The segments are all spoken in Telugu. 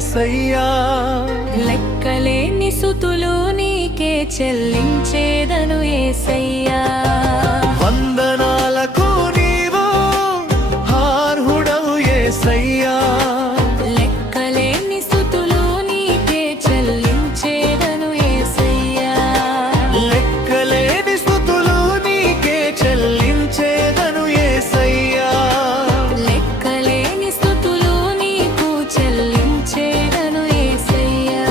యేసయ్యా. లెక్కలేని స్తుతులు నీకే చెల్లించేదను యేసయ్యా. వందనాలకు నీవు అర్హుడవు యేసయ్యా. లెక్కలేని స్తుతులు నీకే చెల్లించేదను యేసయ్యా. లెక్కలేని స్తుతులు నీకే చెల్లించేదను యేసయ్యా. లెక్కలేని స్తుతులు నీకు చెల్లించేదను యేసయ్యా.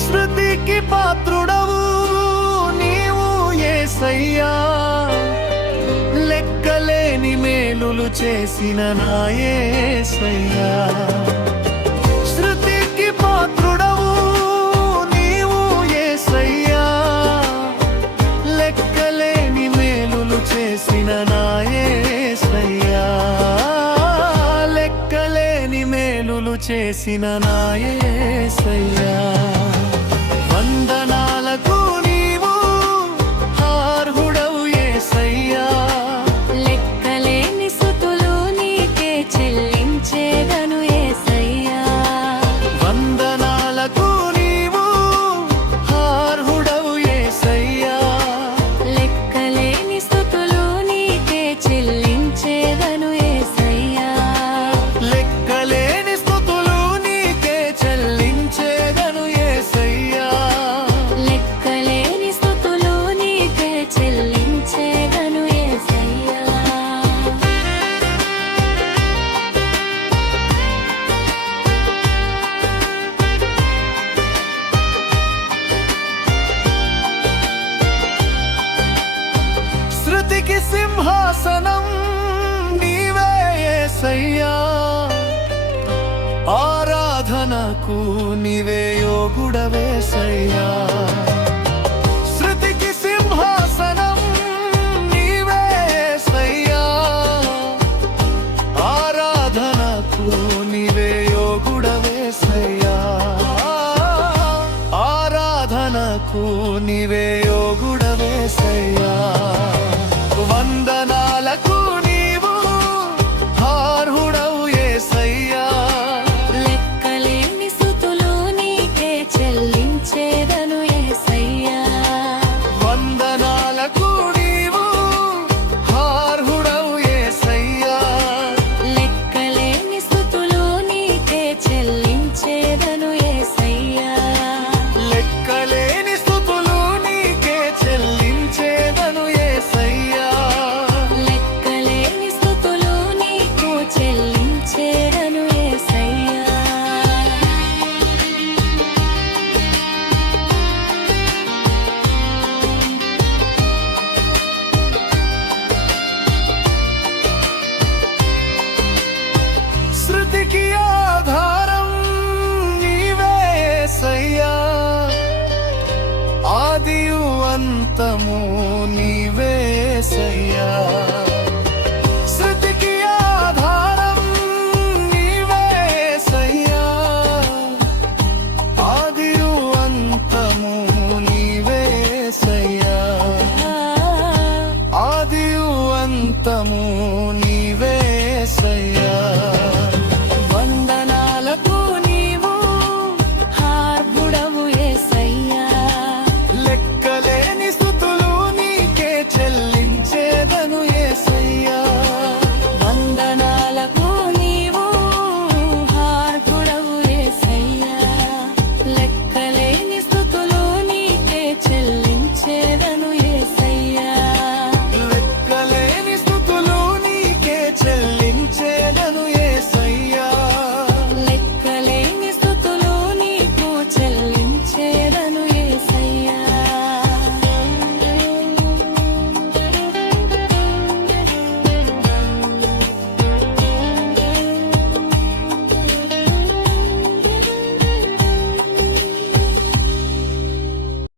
స్తుతికి పాత్రుడవు నీవు యేసయ్యా. లెక్కలేని మేలులు చేసిన నా యేసయ్యా. స్తుతికి పాత్రుడవు నీవు యేసయ్యా. లెక్కలేని మేలులు చేసిన నా యేసయ్యా. లెక్కలేని మేలులు చేసిన నా యేసయ్యా. వందనాలకు నీవు అర్హుడవు యేసయ్యా. లెక్కలేని స్తుతులు నీకే చెల్లించేదను యేసయ్యా. వందనాలకు నీవు అర్హుడవు యేసయ్యా. లెక్కలేని స్తుతులు నీకే చెల్లించేదను యేసయ్యా. లెక్కలేని స్తుతులు నీకే చెల్లించేదను యేసయ్యా. లెక్కలేని స్తుతులు నీకే చెల్లించేదను యేసయ్యా. శృతికి సింహాసనం నీవే యేసయ్యా. ఆరాధనకు నీవే యోగుడవేసయ్యా. శృతికి సింహాసనం నీవే యేసయ్యా. ఆరాధనకు నీవే యోగుడవేసయ్యా. ఆరాధనకు నీవే యోగుడవేసయ్యా. వందనాలకు నీవు అర్హుడవు యేసయ్యా. లెక్కలేని స్తుతులు నీకే చెల్లించేదను యేసయ్యా. వందనాలకు నీవు అర్హుడవు యేసయ్యా. లెక్కలేని స్తుతులు నీకే చెల్లించేదను యేసయ్యా. లెక్కలేని స్తుతులు నీకే చెల్లించేదను యేసయ్యా. లెక్కలేని స్తుతులు నీకు చెల్లించేదను యేసయ్యా. శృతికి ఆధారం నీవే యేసయ్యా. ఆదియు అంతము